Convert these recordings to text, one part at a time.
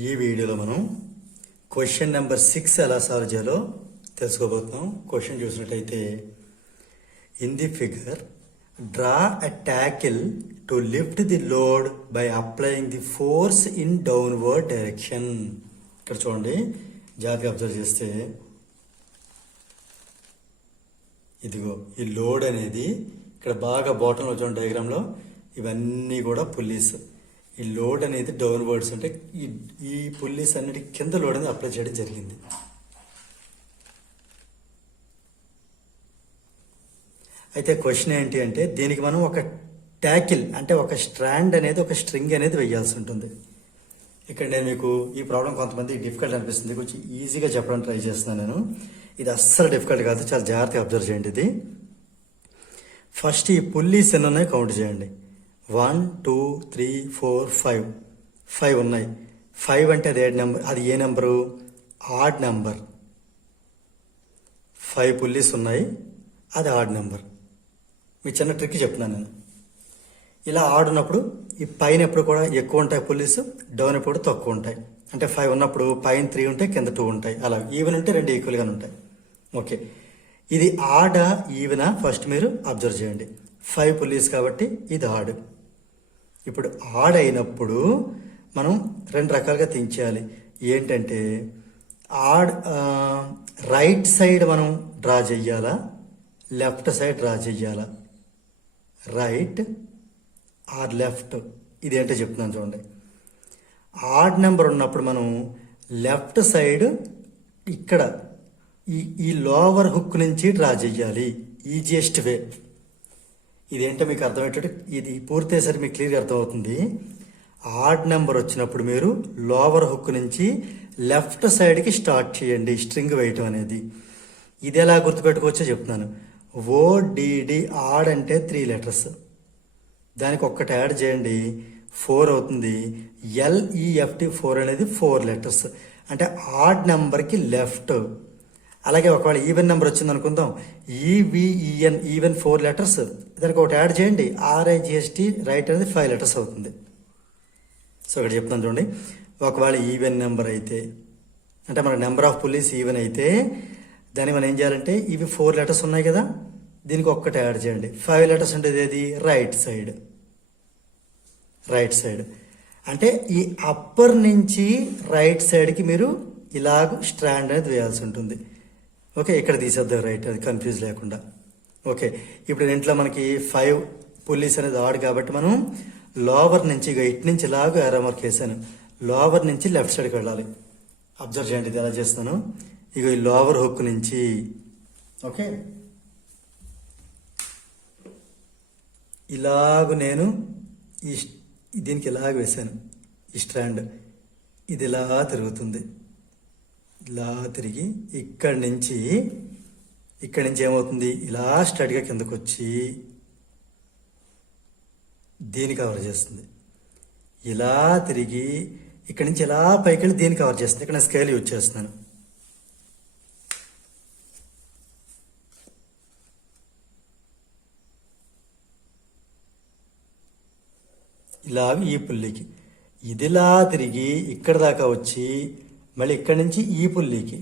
ఈ వీడియోలో మనం క్వశ్చన్ నెంబర్ 6 ఎలా సాల్వ్ చేయాలో తెలుసుకోబోతున్నాం. క్వశ్చన్ చూసినట్టయితే, in the figure draw a tackle to lift the load by applying the force in downward direction. ఇక్కడ చూడండి, జాగ్రత్తగా అబ్జర్వ్ చేస్తే ఇదిగో ఈ లోడ్ అనేది ఇక్కడ బాగా బాటంలో చూడండి డయాగ్రామ్లో, ఇవన్నీ కూడా పుల్లీస్. ఈ లోడ్ అనేది డౌన్వర్డ్స్ అంటే ఈ పుల్లీస్ అన్నిటి కింద లోడ్ అనేది అప్లై చేయడం జరిగింది. అయితే క్వశ్చన్ ఏంటి అంటే, దీనికి మనం ఒక ట్యాకిల్ అంటే ఒక స్ట్రాండ్ అనేది, ఒక స్ట్రింగ్ అనేది వేయాల్సి ఉంటుంది. ఇక్కడ నేను మీకు ఈ ప్రాబ్లం కొంతమంది డిఫికల్ట్ అనిపిస్తుంది, కొంచెం ఈజీగా చెప్పడానికి ట్రై చేస్తున్నాను నేను. ఇది అస్సలు డిఫికల్ట్ కాదు, చాలా జాగ్రత్తగా అబ్జర్వ్ చేయండి. ఇది ఫస్ట్ ఈ పుల్లీస్ ఎన్ని ఉన్నాయి కౌంట్ చేయండి. 1 2 3 4 5 5 ఉన్నాయి. 5 అంటే అది నెంబర్, అది ఏ నెంబరు? Odd number. 5 పుల్లీస్ ఉన్నాయి, అది ఆడ్ నెంబర్. మీ చిన్న ట్రిక్ చెప్తున్నాను నేను. ఇలా ఆడ్ ఉన్నప్పుడు ఈ పైన ఎప్పుడు కూడా ఎక్కువ ఉంటాయి పుల్లీస్, డౌన్ ఎప్పుడు తక్కువ ఉంటాయి. అంటే 5 ఉన్నప్పుడు పైన 3 ఉంటాయి, కింద 2 ఉంటాయి. అలా ఈవెన్ ఉంటే 2 ఈక్వల్గానే ఉంటాయి. ఓకే, ఇది ఆడా ఈవెనా ఫస్ట్ మీరు అబ్జర్వ్ చేయండి. 5 పుల్లీస్ కాబట్టి ఇది ఆడ్. ఇప్పుడు ఆడ్ అయినప్పుడు మనం 2 రకాలుగా థింక్ చేయాలి. ఏంటంటే, ఆడ్ రైట్ సైడ్ మనం డ్రా చెయ్యాలా, లెఫ్ట్ సైడ్ డ్రా చెయ్యాలా? రైట్ ఆర్ లెఫ్ట్, ఇదేంటో చెప్తున్నాను చూడండి. ఆడ్ నెంబర్ ఉన్నప్పుడు మనం లెఫ్ట్ సైడ్ ఇక్కడ ఈ లోవర్ హుక్ నుంచి డ్రా చెయ్యాలి, ఈజియెస్ట్ వే. ఇదేంటో మీకు అర్థమయ్యేటట్టు, ఇది పూర్తయ్యేసరికి మీకు క్లియర్గా అర్థమవుతుంది. ఆడ్ నెంబర్ వచ్చినప్పుడు మీరు లోవర్ హుక్ నుంచి లెఫ్ట్ సైడ్కి స్టార్ట్ చేయండి స్ట్రింగ్ వేయటం అనేది. ఇది ఎలా గుర్తుపెట్టుకోవచ్చో చెప్తున్నాను. ఓడిడి ఆడ్ అంటే 3 లెటర్స్, దానికి ఒక్కటి యాడ్ చేయండి 4 అవుతుంది. ఎల్ఈఎఫ్టి 4 అనేది 4 లెటర్స్, అంటే ఆడ్ నెంబర్కి లెఫ్ట్. అలాగే ఒకవేళ ఈవెన్ నెంబర్ వచ్చింది అనుకుందాం, ఈవిఈఎన్ ఈవెన్ 4 లెటర్స్, దానికి ఒకటి యాడ్ చేయండి ఆర్ఐజిఎస్టి రైట్ అనేది 5 లెటర్స్ అవుతుంది. సో ఇక్కడ చెప్తాను చూడండి, ఒకవేళ ఈవెన్ నెంబర్ అయితే, అంటే మన నెంబర్ ఆఫ్ పుల్లీస్ ఈవెన్ అయితే, దాన్ని మనం ఏం చేయాలంటే, ఇవి 4 లెటర్స్ ఉన్నాయి కదా, దీనికి ఒక్కటి యాడ్ చేయండి. 5 లెటర్స్ ఉండేది ఏది? Right side. రైట్ సైడ్ అంటే ఈ అప్పర్ నుంచి రైట్ సైడ్కి మీరు ఇలాగ స్ట్రాండ్ అనేది వేయాల్సి ఉంటుంది. ఓకే, ఇక్కడ తీసేద్దాం రైట్, అది కన్ఫ్యూజ్ లేకుండా. ఓకే, ఇప్పుడు దీంట్లో మనకి 5 పుల్లీస్ అనేది ఆడ్ కాబట్టి మనం లోవర్ నుంచి ఇటు నుంచి ఇలాగ ఏరో మార్క్ వేసాను, లోవర్ నుంచి లెఫ్ట్ సైడ్కి వెళ్ళాలి. అబ్జర్వ్ చేయండి ఇది ఎలా చేస్తాను. ఇక ఈ లోవర్ హుక్ నుంచి, ఓకే, ఇలాగ నేను దీనికి ఇలాగ వేసాను ఈ స్ట్రాండ్. ఇది ఇలా తిరుగుతుంది, ఇలా తిరిగి ఇక్కడి నుంచి ఏమవుతుంది, ఇలా స్ట్రైట్గా కిందకు వచ్చి దీన్ని కవర్ చేస్తుంది. ఇలా తిరిగి ఇక్కడి నుంచి ఇలా పైకి వెళ్ళి దీన్ని కవర్ చేస్తుంది. ఇక్కడ నేను స్కేల్ యూజ్ చేస్తున్నాను. ఇలా ఈ పుల్లికి ఇదిలా తిరిగి ఇక్కడ దాకా వచ్చి మళ్ళీ ఇక్కడి నుంచి ఈ పుల్లికి,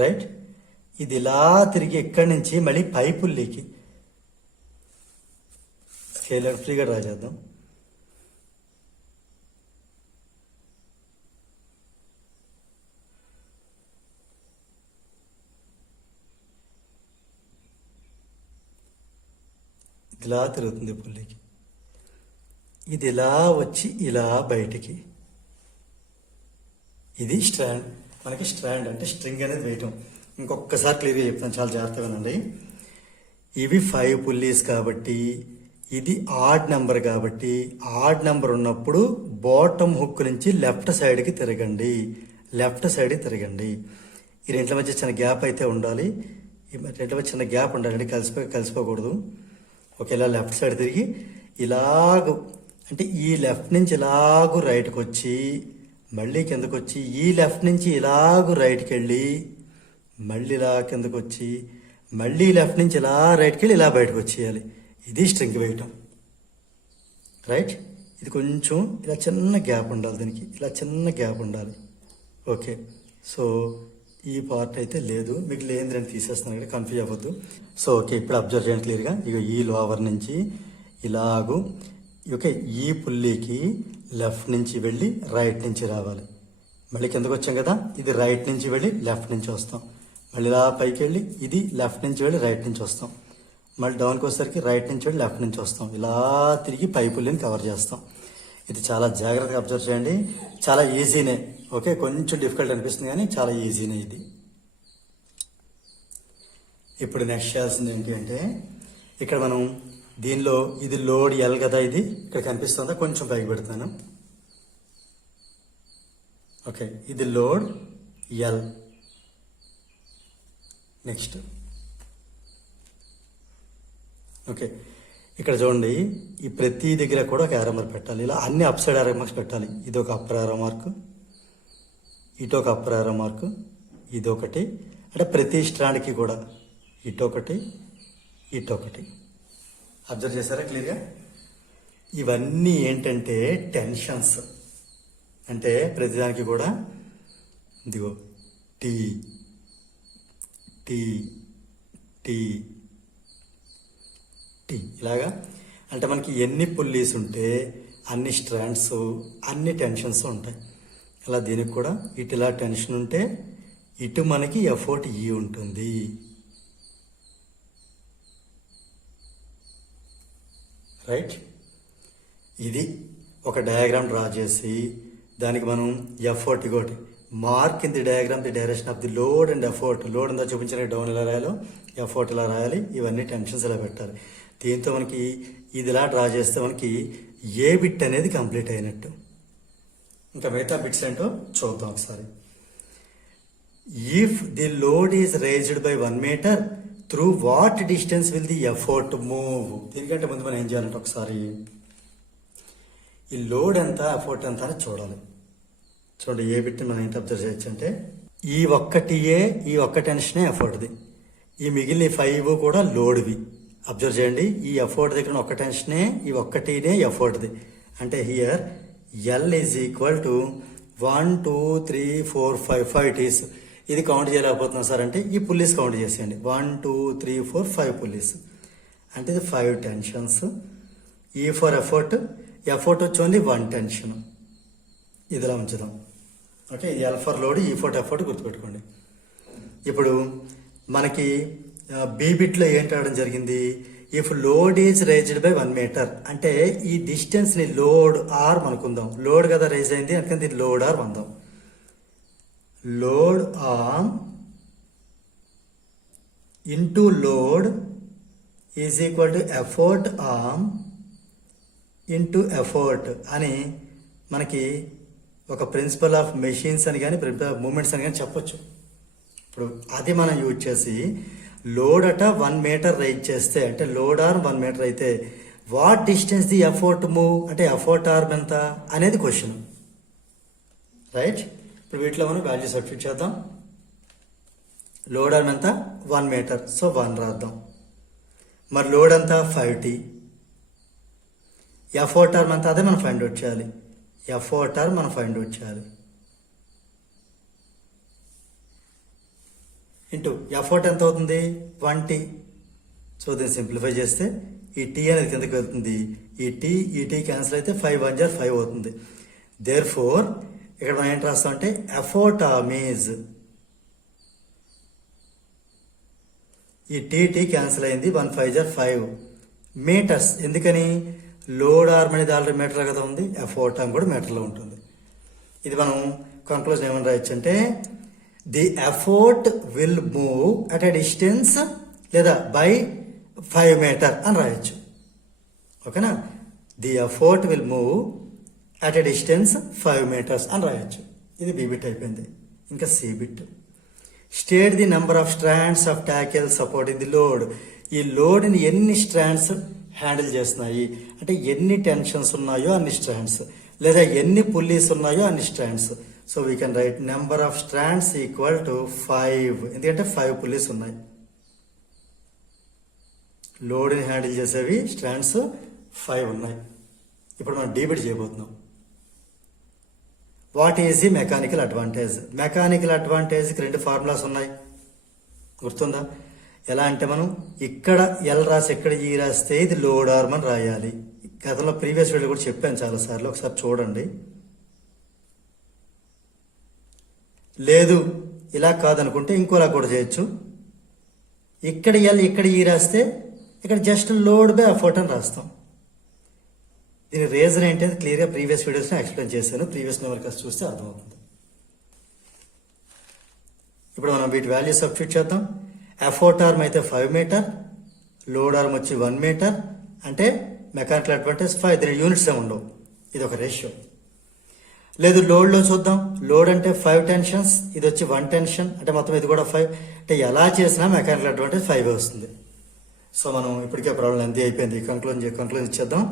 రైట్, ఇది ఇలా తిరిగి ఇక్కడి నుంచి మళ్ళీ పై పుల్లికి. స్కేల్ ఫ్రీగా డ్రా చేద్దాం. ఇలా తిరుగుతుంది పుల్లికి, ఇది ఇలా వచ్చి ఇలా బయటికి. ఇది స్ట్రాండ్. మనకి స్ట్రాండ్ అంటే స్ట్రింగ్ అనేది వేయటం. ఇంకొకసారి క్లియర్గా చెప్తాను, చాలా జాగ్రత్తగా వినండి. ఇవి 5 పుల్లీస్ కాబట్టి, ఇది ఆడ్ నెంబర్ కాబట్టి, ఆడ్ నెంబర్ ఉన్నప్పుడు బాటమ్ హుక్ నుంచి లెఫ్ట్ సైడ్కి తిరగండి, లెఫ్ట్ సైడ్కి తిరగండి. ఈ రెంట్ల మధ్య చిన్న గ్యాప్ అయితే ఉండాలి, ఈ రెంట్ల మధ్య చిన్న గ్యాప్ ఉండాలి, కలిసిపోకూడదు. ఒకేలా లెఫ్ట్ సైడ్ తిరిగి ఇలాగ, అంటే ఈ లెఫ్ట్ నుంచి ఇలాగూ రైట్కి వచ్చి మళ్ళీ కిందకు వచ్చి, ఈ లెఫ్ట్ నుంచి ఇలాగూ రైట్కి వెళ్ళి మళ్ళీ ఇలా కిందకు వచ్చి మళ్ళీ లెఫ్ట్ నుంచి ఇలా రైట్కి వెళ్ళి ఇలా బయటకు వచ్చేయాలి. ఇది స్ట్రింగ్ వేయటం. రైట్. ఇది కొంచెం ఇలా చిన్న గ్యాప్ ఉండాలి, దీనికి ఇలా చిన్న గ్యాప్ ఉండాలి. ఓకే. సో ఈ పార్ట్ అయితే లేదు, మీకు లేదని తీసేస్తాను ఇక్కడ, కన్ఫ్యూజ్ అవ్వద్దు. సో ఓకే, ఇప్పుడు అబ్జర్వ్ చేయండి క్లియర్గా. ఇక ఈ లోవర్ నుంచి ఇలాగూ ఓకే, ఈ పుల్లీకి లెఫ్ట్ నుంచి వెళ్ళి రైట్ నుంచి రావాలి. మళ్ళీ కిందకు వచ్చాం కదా, ఇది రైట్ నుంచి వెళ్ళి లెఫ్ట్ నుంచి వస్తాం. మళ్ళీ ఇలా పైకి వెళ్ళి ఇది లెఫ్ట్ నుంచి వెళ్ళి రైట్ నుంచి వస్తాం. మళ్ళీ డౌన్కి వచ్చేసరికి రైట్ నుంచి వెళ్ళి లెఫ్ట్ నుంచి వస్తాం. ఇలా తిరిగి పై పుల్లిని కవర్ చేస్తాం. ఇది చాలా జాగ్రత్తగా అబ్జర్వ్ చేయండి. చాలా ఈజీనే. ఓకే, కొంచెం డిఫికల్ట్ అనిపిస్తుంది కానీ చాలా ఈజీనే ఇది. ఇప్పుడు నెక్స్ట్ చేయాల్సింది ఏంటి అంటే, ఇక్కడ మనం దీనిలో ఇది లోడ్ ఎల్ కదా, ఇది ఇక్కడ కనిపిస్తుందా, కొంచెం పైకి పెడతాను. ఓకే, ఇది లోడ్ ఎల్. నెక్స్ట్ ఓకే, ఇక్కడ చూడండి, ఈ ప్రతి దగ్గర కూడా ఒక యారో మార్క్ పెట్టాలి. ఇలా అన్ని అప్ సైడ్ యారో మార్క్స్ పెట్టాలి. ఇది ఒక అప్పర్ యారో మార్క్, ఇటు ఒక అప్పర్ యారో మార్క్, ఇది ఒకటి. అంటే ప్రతి స్ట్రాండ్కి కూడా ఇటొకటి ఇటొకటి. అబ్జర్వ్ చేశారా క్లియర్గా? ఇవన్నీ ఏంటంటే టెన్షన్స్. అంటే ప్రతిదానికి కూడా ఇదిగో టీ టీ టీ టీ ఇలాగా. అంటే మనకి ఎన్ని పుల్లీస్ ఉంటే అన్ని స్ట్రాండ్స్, అన్ని టెన్షన్స్ ఉంటాయి. అలా దీనికి కూడా ఇటు ఇలా టెన్షన్ ఉంటే ఇటు మనకి ఎఫోర్ట్ ఈ ఉంటుంది. రైట్. ఇది ఒక డయాగ్రామ్ డ్రా చేసి దానికి మనం ఎఫోర్ట్ ఇగోటి mark in the diagram the direction of the load and effort. Load అంతా చూపించిన డౌన్ ఇలా రాయాలో, ఎఫోర్ట్ ఇలా రాయాలి. ఇవన్నీ టెన్షన్స్ ఇలా పెట్టాలి. దీంతో మనకి ఇది ఇలా డ్రా చేస్తే మనకి ఏ బిట్ అనేది కంప్లీట్ అయినట్టు. ఇంకా మిగతా బిట్స్ ఏంటో చూద్దాం ఒకసారి. If the load is raised by 1 metre through what distance will the effort move. దీనికంటే ముందు మనం ఏం చేయాలంటే ఒకసారి ఈ లోడ్ ఎంత ఎఫోర్ట్ ఎంత అని చూడాలి. చూడండి, ఏ బిట్ మనం ఏంటి అబ్జర్వ్ చేయొచ్చు అంటే, ఈ ఒక్కటియే, ఈ ఒక్క టెన్షనే ఎఫోర్ట్ది, ఈ మిగిలిన 5 కూడా లోడ్వి. అబ్జర్వ్ చేయండి, ఈ ఎఫోర్ట్ దగ్గర ఒక్క టెన్షనే, ఈ ఒక్కటినే ఎఫోర్ట్ది. అంటే here L is equal to 1 2 3 4 5 5 టీస్. ఇది కౌంట్ చేయలేకపోతున్నాం సార్ అంటే ఈ పుల్లీస్ కౌంట్ చేసేయండి. 1 2 3 4 5 పుల్లీస్. అంటే ఇది 5 టెన్షన్స్. ఈ ఫర్ ఎఫోర్ట్, ఎఫోర్ట్ వచ్చి ఓన్లీ 1 టెన్షన్. ఇదిలా ఉంచుదాం. ఓకే, ఇది L for load, E for effort గుర్తుపెట్టుకోండి. ఇప్పుడు మనకి బీ బిట్లో ఏంటి అవడం జరిగింది, if load is raised by 1 metre అంటే ఈ డిస్టెన్స్ని లోడ్ ఆర్ అనుకుందాం. లోడ్ కదా రైజ్ అయింది, అందుకని ఇది లోడ్ ఆర్ అందాం. Load arm into load is equal to effort arm into effort అని మనకి ఒక ప్రిన్సిపల్ ఆఫ్ మెషిన్స్ అని కానీ ప్రిన్సిపల్ ఆఫ్ మూమెంట్స్ అని కానీ చెప్పొచ్చు. ఇప్పుడు అది మనం యూజ్ చేసి లోడ్ అట 1 మీటర్ రైజ్ చేస్తే, అంటే లోడ్ ఆర్మ్ 1 మీటర్ అయితే what distance the effort move అంటే ఎఫోర్ట్ ఆర్మ్ ఎంత అనేది క్వశ్చన్. రైట్. ఇప్పుడు వీటిలో మనం వాల్యూ సబ్స్టిట్యూట్ చేద్దాం. లోడ్ ఆర్మ్ ఎంత 1 మీటర్, సో 1 రాద్దాం. మరి లోడ్ అంతా 5t. ఎఫోర్ట్ ఆర్మ్ అంతా అదే మనం ఫైండ్ అవుట్ చేయాలి. ఎఫోర్ట్ ఆర్మ్ మనం ఫైండ్ అవుట్ చేయాలి ఇంటూ ఎఫోర్ట్ ఎంత అవుతుంది 1t. సో దీన్ని సింప్లిఫై చేస్తే ఈ టీ అనేది కిందకి వెళ్తుంది. ఈ టీ క్యాన్సిల్ అయితే 5 1 = 5 అవుతుంది. దేర్ ఫోర్ ఇక్కడ మనం ఏంటి రాస్తాం అంటే ఎఫోర్ట్ ఆర్మ్ ఈజ్, ఈ టీ క్యాన్సిల్ అయింది, 1 5 = 5 మీటర్స్. ఎందుకని లోడ్ ఆర్మ్ అనేది ఆల్రెడీ మీటర్ కదా ఉంది, ఎఫోర్ట్ ఆర్మ్ కూడా మీటర్లో ఉంటుంది. ఇది మనం కంక్లూజన్ ఏమని రాయొచ్చు అంటే the effort will move at a distance లేదా బై 5 మీటర్ అని రాయొచ్చు. ఓకేనా, the effort will move at a distance 5 metres అని రాయొచ్చు. ఇది బి బిట్ అయిపోయింది. ఇంకా C bit, state the number of strands of tackle supporting the load. ఈ లోడ్ని ఎన్ని స్ట్రాండ్స్ హ్యాండిల్ చేస్తున్నాయి అంటే ఎన్ని టెన్షన్స్ ఉన్నాయో అన్ని స్ట్రాండ్స్, లేదా ఎన్ని పుల్లీస్ ఉన్నాయో అన్ని strands. So we can write number of strands equal to 5, ఎందుకంటే 5 పుల్లీస్ ఉన్నాయి. లోడ్ని హ్యాండిల్ చేసేవి స్ట్రాండ్స్ 5 ఉన్నాయి. ఇప్పుడు మనం డీబిట్ చేయబోతున్నాం. What is the mechanical advantage? Mechanical అడ్వాంటేజ్కి 2 ఫార్ములాస్ ఉన్నాయి, గుర్తుందా? ఎలా అంటే మనం ఇక్కడ ఎల్ రాసి ఇక్కడ ఈ రాస్తే ఇది లోడ్ ఆర్మ్ అని రాయాలి. గతంలో ప్రీవియస్ వీడియో కూడా చెప్పాను చాలాసార్లు, ఒకసారి చూడండి. లేదు ఇలా కాదనుకుంటే ఇంకోలా కూడా చేయొచ్చు. ఇక్కడ ఎల్ ఇక్కడ ఈ రాస్తే ఇక్కడ జస్ట్ లోడ్ బై ఎఫర్ట్ అని రాస్తాం. దీని రీజన్ ఏంటంటే క్లియర్గా ప్రీవియస్ వీడియోస్లో ఎక్స్ప్లెయిన్ చేశాను. ప్రీవియస్ నెంబర్స్ చూస్తే అర్థమవుతుంది. ఇప్పుడు మనం వీటి వాల్యూ సబ్స్టిట్యూట్ చేద్దాం. ఎఫర్ట్ ఆర్మ్ అయితే 5 మీటర్, లోడ్ ఆర్మ్ వచ్చి 1 మీటర్, అంటే మెకానికల్ అడ్వాంటేజ్ 5. దీని యూనిట్స్ ఏమి ఉండవు, ఇది ఒక రేషియో. లేదు లోడ్లో చూద్దాం. లోడ్ అంటే 5 టెన్షన్స్, ఇది వచ్చి 1 టెన్షన్, అంటే మొత్తం ఇది కూడా 5. అంటే ఎలా చేసినా మెకానికల్ అడ్వాంటేజ్ 5 వస్తుంది. సో మనం ఇప్పటికే ప్రాబ్లం ఎంత అయిపోయింది, కంక్లూజన్ ఇచ్చేద్దాం.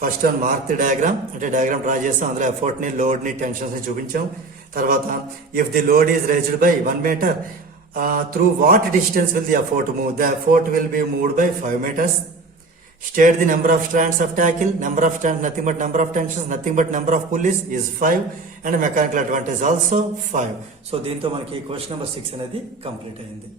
First one mark the diagram, అంటే డయాగ్రామ్ డ్రా చేస్తాం. అందులో ఎఫర్ట్ని, లోడ్ని, టెన్షన్స్ని చూపించాం. తర్వాత if the load is raised by 1 metre, through what distance will the effort move? The effort will be moved by 5 meters. State the number of strands of tackle. Number of strands nothing but number of tensions, nothing but number of pulleys is 5, and mechanical advantage also 5. So దీంతో మనకి question number 6 అనేది complete అయింది.